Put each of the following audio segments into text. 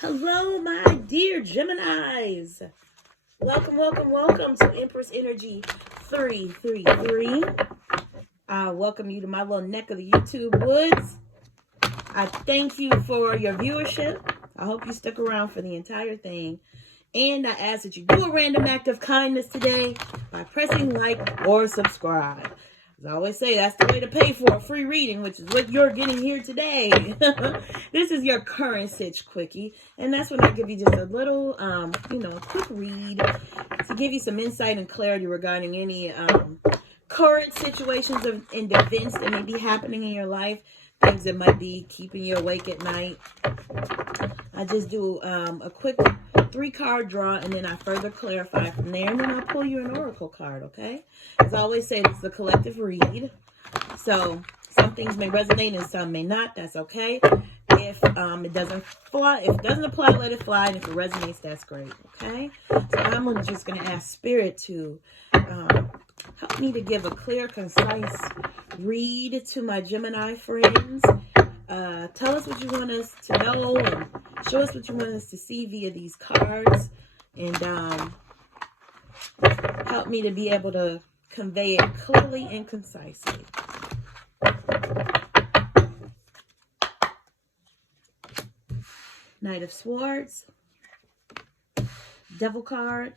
Hello, my dear Geminis. Welcome to Empress Energy 333. I welcome you to my little neck of the YouTube woods. I thank you for your viewership. I hope you stuck around for the entire thing. And I ask that you do a random act of kindness today by pressing like or subscribe. As I always say, that's the way to pay for a free reading, which is what you're getting here today. This is your current Sitch Quickie. And that's when I give you just a little, a quick read to give you some insight and clarity regarding any current situations and events that may be happening in your life. Things that might be keeping you awake at night. I just do a quick 3-card draw, and then I further clarify from there, and then I'll pull you an oracle card, okay? As I always say, it's a collective read, so some things may resonate and some may not. That's okay. If it doesn't apply, let it fly, and if it resonates, that's great, okay? So I'm just going to ask Spirit to help me to give a clear, concise read to my Gemini friends. Tell us what you want us to know and show us what you want us to see via these cards, and help me to be able to convey it clearly and concisely. Knight of Swords, Devil card,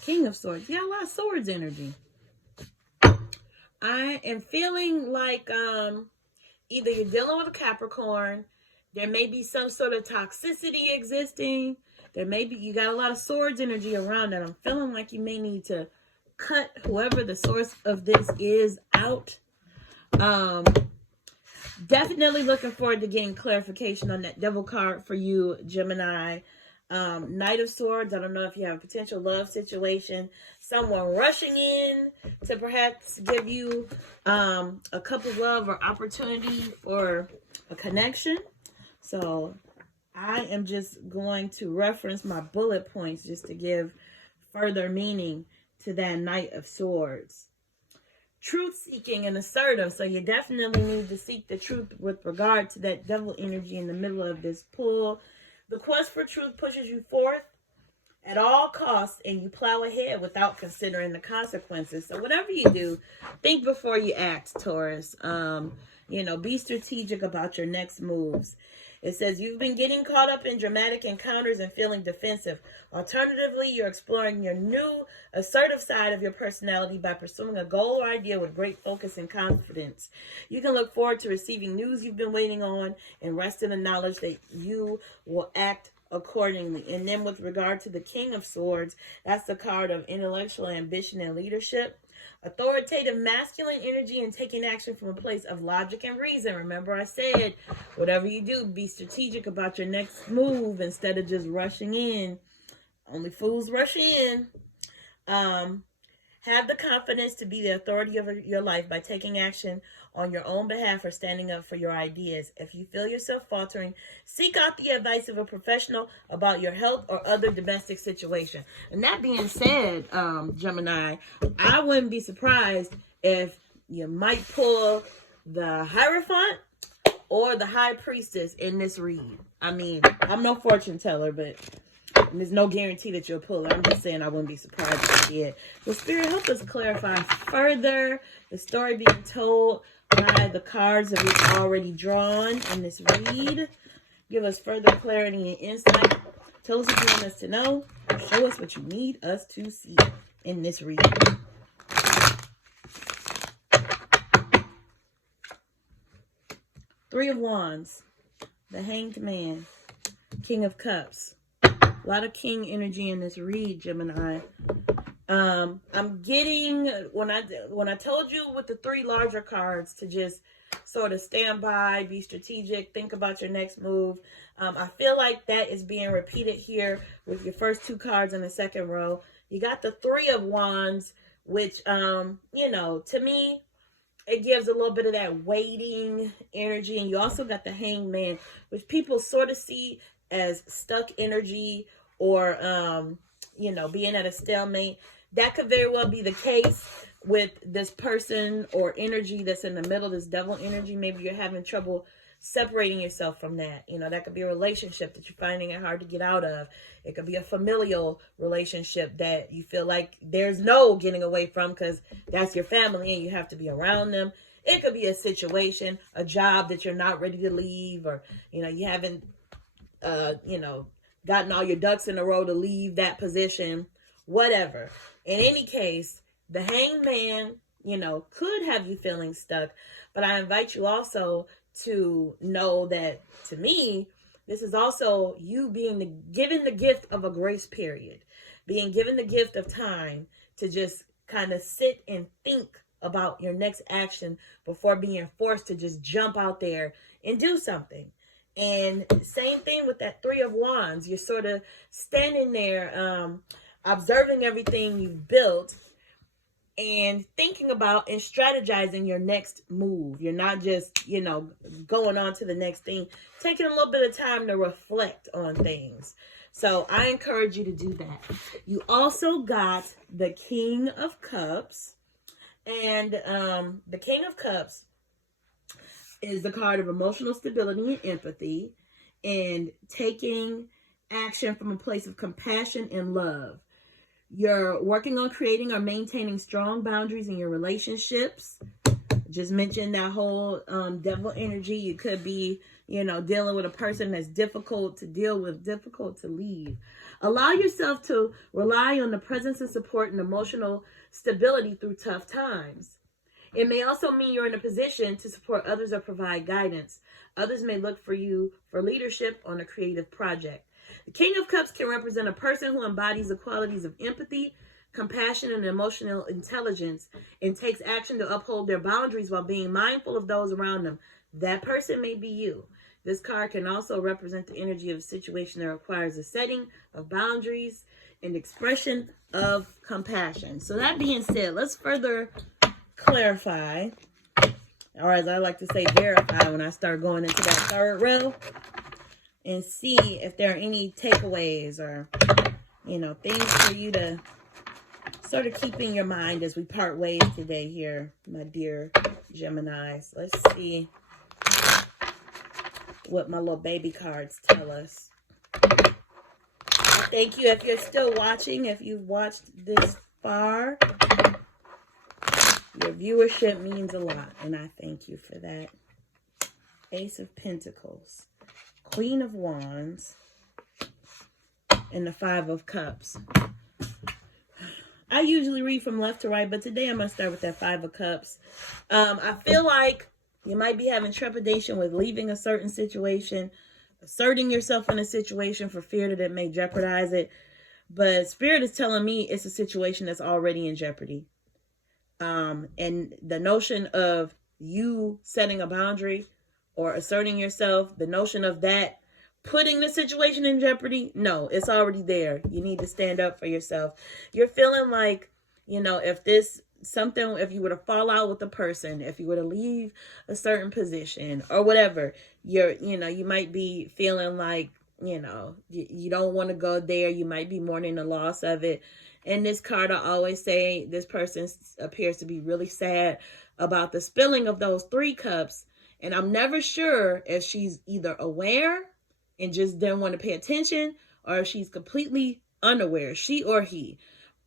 King of Swords. You got a lot of swords energy. I am feeling like either you're dealing with a Capricorn, there may be some sort of toxicity existing, you got a lot of swords energy around that. I'm feeling like you may need to cut whoever the source of this is out. Definitely looking forward to getting clarification on that Devil card for you, Gemini. Knight of Swords, I don't know if you have a potential love situation, someone rushing in to perhaps give you a cup of love or opportunity for a connection. So I am just going to reference my bullet points just to give further meaning to that Knight of Swords. Truth-seeking and assertive, so you definitely need to seek the truth with regard to that devil energy in the middle of this pull. The quest for truth pushes you forth at all costs, and you plow ahead without considering the consequences. So whatever you do, think before you act, Taurus. Be strategic about your next moves. It says you've been getting caught up in dramatic encounters and feeling defensive. Alternatively, you're exploring your new assertive side of your personality by pursuing a goal or idea with great focus and confidence. You can look forward to receiving news you've been waiting on and rest in the knowledge that you will act accordingly. And then with regard to the King of Swords, that's the card of intellectual ambition and leadership. Authoritative masculine energy and taking action from a place of logic and reason. Remember I said, whatever you do, be strategic about your next move instead of just rushing in. Only fools rush in. Have the confidence to be the authority of your life by taking action on your own behalf or standing up for your ideas. If you feel yourself faltering, seek out the advice of a professional about your health or other domestic situation. And that being said, Gemini, I wouldn't be surprised if you might pull the Hierophant or the High Priestess in this read. I mean, I'm no fortune teller, but there's no guarantee that you'll pull it. I'm just saying I wouldn't be surprised if you did. So Spirit, help us clarify further the story being told by the cards that we've already drawn in this read. Give us further clarity and insight. Tell us what you want us to know. Show us what you need us to see in this read. Three of Wands, the Hanged Man, King of Cups. A lot of king energy in this read, Gemini. I'm getting, when I told you with the 3 larger cards to just sort of stand by, be strategic, think about your next move. I feel like that is being repeated here with your first 2 cards in the second row. You got the 3 of Wands, which, to me, it gives a little bit of that waiting energy. And you also got the Hanged Man, which people sort of see as stuck energy or, being at a stalemate. That could very well be the case with this person or energy that's in the middle, this devil energy. Maybe you're having trouble separating yourself from that. You know, that could be a relationship that you're finding it hard to get out of. It could be a familial relationship that you feel like there's no getting away from because that's your family and you have to be around them. It could be a situation, a job that you're not ready to leave, or, you know, you haven't, gotten all your ducks in a row to leave that position, whatever. In any case, the Hanged Man, could have you feeling stuck, but I invite you also to know that, to me, this is also you being given the gift of a grace period, being given the gift of time to just kind of sit and think about your next action before being forced to just jump out there and do something. And same thing with that Three of Wands. You're sort of standing there, observing everything you've built and thinking about and strategizing your next move. You're not just, going on to the next thing, taking a little bit of time to reflect on things. So I encourage you to do that. You also got the King of Cups. And the King of Cups is the card of emotional stability and empathy and taking action from a place of compassion and love. You're working on creating or maintaining strong boundaries in your relationships. Just mentioned that whole devil energy. You could be, dealing with a person that's difficult to deal with, difficult to leave. Allow yourself to rely on the presence and support and emotional stability through tough times. It may also mean you're in a position to support others or provide guidance. Others may look for you for leadership on a creative project. The King of Cups can represent a person who embodies the qualities of empathy, compassion, and emotional intelligence and takes action to uphold their boundaries while being mindful of those around them. That person may be you. This card can also represent the energy of a situation that requires a setting of boundaries and expression of compassion. So that being said, let's further clarify, or as I like to say, verify when I start going into that third row and see if there are any takeaways or, things for you to sort of keep in your mind as we part ways today here, my dear Geminis. Let's see what my little baby cards tell us. Thank you if you're still watching, if you've watched this far. Your viewership means a lot, and I thank you for that. Ace of Pentacles, Queen of Wands, and the Five of Cups. I usually read from left to right, but today I'm going to start with that Five of Cups. I feel like you might be having trepidation with leaving a certain situation, asserting yourself in a situation for fear that it may jeopardize it. But Spirit is telling me it's a situation that's already in jeopardy. And the notion of you setting a boundary or asserting yourself, the notion of that putting the situation in jeopardy, no, it's already there. You need to stand up for yourself. You're feeling like, if you were to fall out with a person, if you were to leave a certain position or whatever, you might be feeling like, you don't want to go there. You might be mourning the loss of it. And this card, I always say, this person appears to be really sad about the spilling of those 3 cups. And I'm never sure if she's either aware and just didn't want to pay attention, or if she's completely unaware, she or he.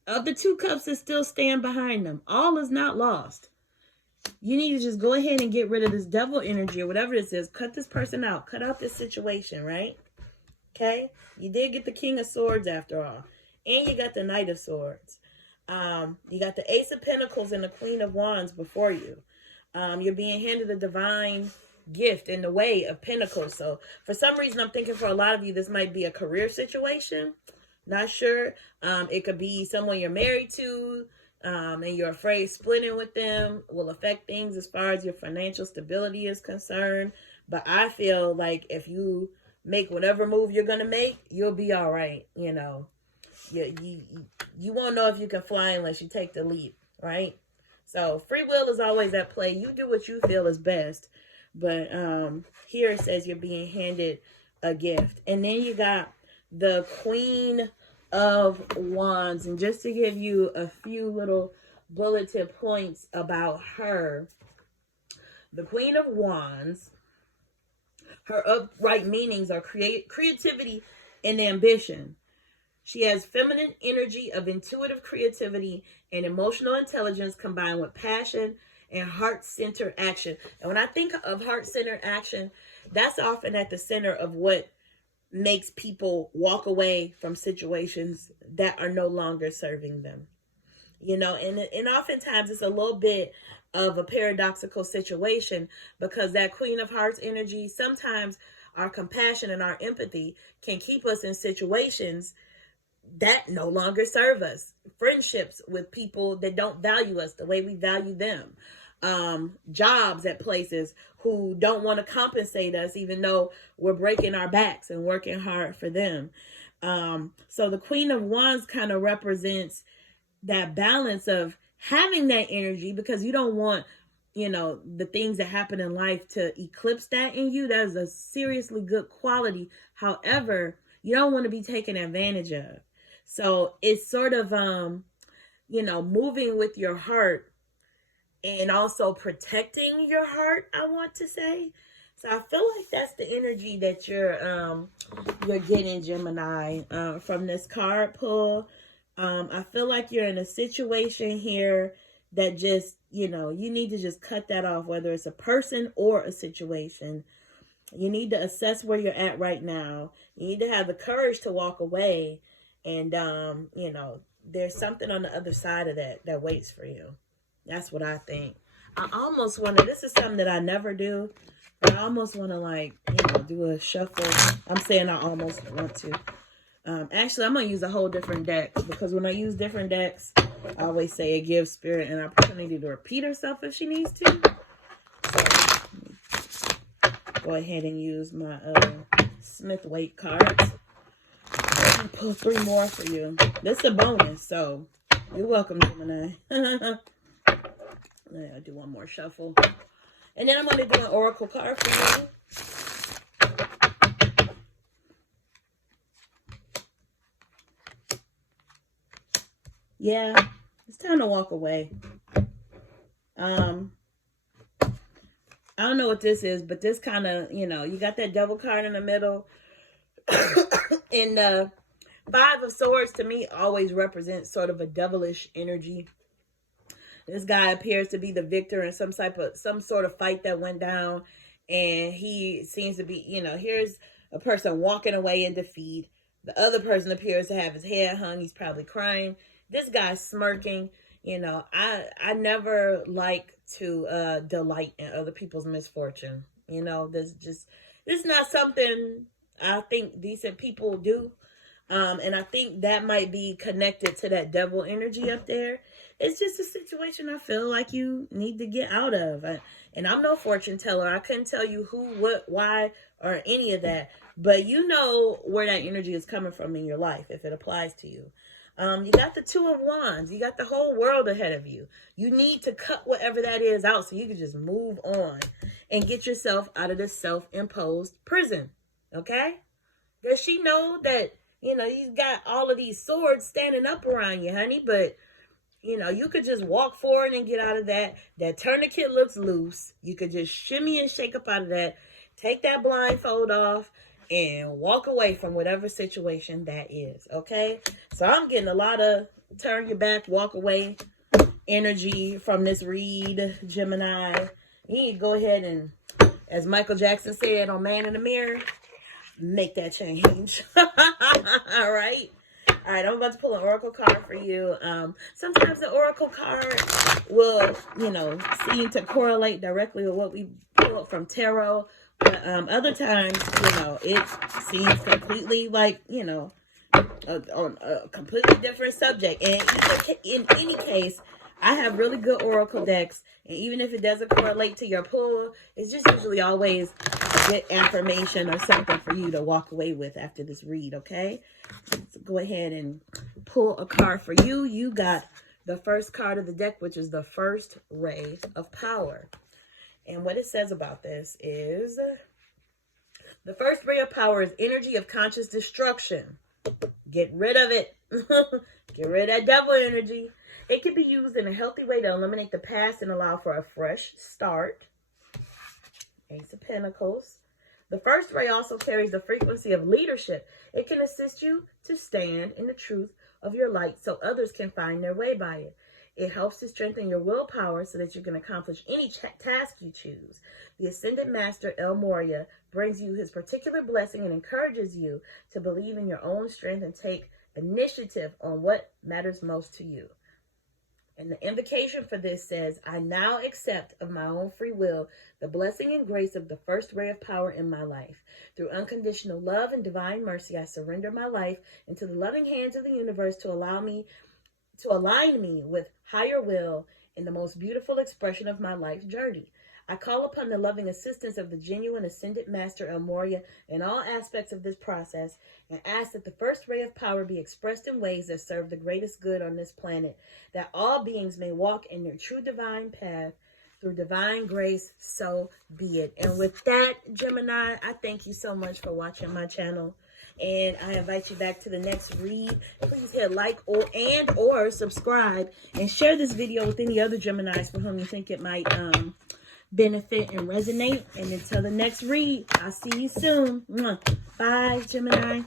Of the 2 cups that still stand behind them, all is not lost. You need to just go ahead and get rid of this devil energy or whatever this is. Cut this person out. Cut out this situation, right? Okay? You did get the King of Swords after all. And you got the Knight of Swords. You got the Ace of Pentacles and the Queen of Wands before you. You're being handed a divine gift in the way of Pentacles. So for some reason, I'm thinking for a lot of you, this might be a career situation. Not sure. It could be someone you're married to, and you're afraid splitting with them will affect things as far as your financial stability is concerned. But I feel like if you make whatever move you're going to make, you'll be all right. You won't know if you can fly unless you take the leap, right? So free will is always at play. You do what you feel is best. But here it says you're being handed a gift. And then you got the Queen of Wands. And just to give you a few little bulleted points about her, the Queen of Wands Her upright meanings are creativity and ambition. She has feminine energy of intuitive creativity and emotional intelligence combined with passion and heart-centered action. And when I think of heart-centered action, that's often at the center of what makes people walk away from situations that are no longer serving them. And oftentimes it's a little bit of a paradoxical situation, because that Queen of Hearts energy, sometimes our compassion and our empathy can keep us in situations that no longer serve us. Friendships with people that don't value us the way we value them. Jobs at places who don't want to compensate us, even though we're breaking our backs and working hard for them. So the Queen of Wands kind of represents that balance of having that energy, because you don't want, the things that happen in life to eclipse that in you. That is a seriously good quality. However, you don't want to be taken advantage of. So it's sort of, moving with your heart and also protecting your heart, I want to say. So I feel like that's the energy that you're getting, Gemini, from this card pull. I feel like you're in a situation here that just, you need to just cut that off, whether it's a person or a situation. You need to assess where you're at right now. You need to have the courage to walk away. And, there's something on the other side of that waits for you. That's what I think. I almost want to, this is something that I never do, but I almost want to do a shuffle. I'm saying I almost want to. Actually, I'm going to use a whole different deck, because when I use different decks, I always say it gives Spirit an opportunity to repeat herself if she needs to. So, go ahead and use my Smith Waite cards. I'll pull 3 more for you. This is a bonus, so you're welcome, Gemini. I'll do one more shuffle. And then I'm going to do an oracle card for you. Yeah, it's time to walk away. I don't know what this is, but this kind of, you got that Devil card in the middle. And the 5 of Swords to me always represents sort of a devilish energy. This guy appears to be the victor in some sort of fight that went down. And he seems to be, here's a person walking away in defeat. The other person appears to have his head hung. He's probably crying. This guy's smirking. I never like to delight in other people's misfortune. This is not something I think decent people do. And I think that might be connected to that devil energy up there. It's just a situation I feel like you need to get out of. And I'm no fortune teller. I couldn't tell you who, what, why, or any of that. But you know where that energy is coming from in your life, if it applies to you. You got the 2 of Wands. You got the whole world ahead of you. You need to cut whatever that is out so you can just move on and get yourself out of this self-imposed prison. Okay? Does she know that, you got all of these swords standing up around you, honey, but you could just walk forward and get out of that. That tourniquet looks loose. You could just shimmy and shake up out of that. Take that blindfold off and walk away from whatever situation that is. Okay? So I'm getting a lot of turn your back, walk away energy from this read, Gemini. You need to go ahead and, as Michael Jackson said on Man in the Mirror, make that change. All right? All right, I'm about to pull an oracle card for you. Sometimes the oracle card will, seem to correlate directly with what we pull up from tarot. But other times, it seems completely like, on a completely different subject. And in any case, I have really good oracle decks. And even if it doesn't correlate to your pull, it's just usually always a good affirmation or something for you to walk away with after this read, okay? So go ahead and pull a card for you. You got the first card of the deck, which is the first ray of power. And what it says about this is, the first ray of power is energy of conscious destruction. Get rid of it. Get rid of that devil energy. It can be used in a healthy way to eliminate the past and allow for a fresh start. Ace of Pentacles. The first ray also carries the frequency of leadership. It can assist you to stand in the truth of your light so others can find their way by it. It helps to strengthen your willpower so that you can accomplish any task you choose. The Ascended Master El Morya brings you his particular blessing and encourages you to believe in your own strength and take initiative on what matters most to you. And the invocation for this says, I now accept of my own free will the blessing and grace of the first ray of power in my life. Through unconditional love and divine mercy, I surrender my life into the loving hands of the universe to align me with higher will in the most beautiful expression of my life journey. I call upon the loving assistance of the genuine Ascended Master El Morya in all aspects of this process and ask that the first ray of power be expressed in ways that serve the greatest good on this planet, that all beings may walk in their true divine path through divine grace, so be it. And with that, Gemini, I thank you so much for watching my channel. And I invite you back to the next read. Please hit like or subscribe and share this video with any other Geminis for whom you think it might benefit and resonate. And until the next read, I'll see you soon. Bye, Gemini.